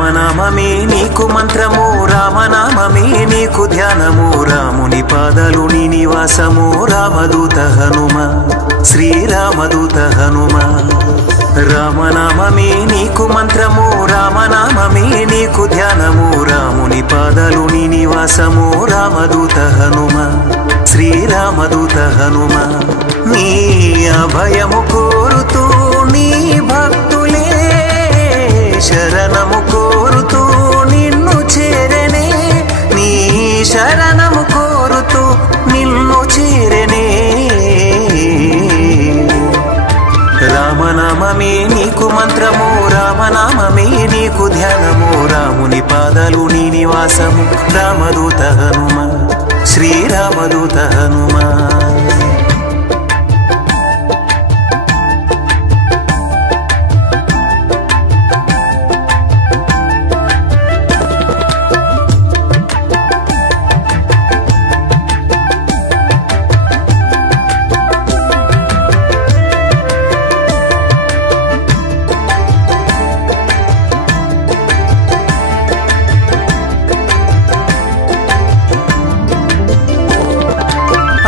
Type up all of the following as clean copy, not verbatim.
రామనామమే నీకు మంత్రము, రామనామమే నీకు ధ్యానము, రాముని పాదాలు నీ నివాసము, రామదూత హనుమ, శ్రీరామదూత హనుమ. రామనామమే నీకు మంత్రము, రామనామమే నీకు ధ్యానము, రాముని పాదాలు నీ నివాసము, రామదూత హనుమ, శ్రీరామదూత హనుమ. నీ అభయము కోరుతూ నీ భక్తులే శరణము కోరుతూ నిన్ను చేరనే, నీ శరణము కోరుతూ నిన్ను చేరనే. రామనామమే నీకు మంత్రము, రామనామమే నీకు ధ్యానము, రాముని పాదాలు నీ నివాసము, రామదూత హనుమ, శ్రీరామదూత హనుమ.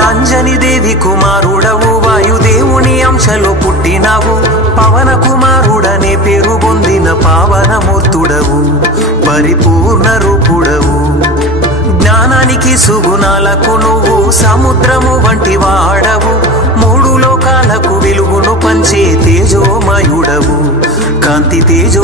అంజని దేవి కుమారుడవు, వాయుదేవుని అంశలో పుట్టినావు, పవన కుమారుడనే పేరు పొందిన పావనమూర్తుడవు, పరిపూర్ణ రూపుడవు. జ్ఞానానికి సుగుణాలకు నువ్వు సముద్రము వంటి వాడవు, మూడు లోకాలకు వెలుగును పంచే తేజోమయుడవు, కాంతి తేజో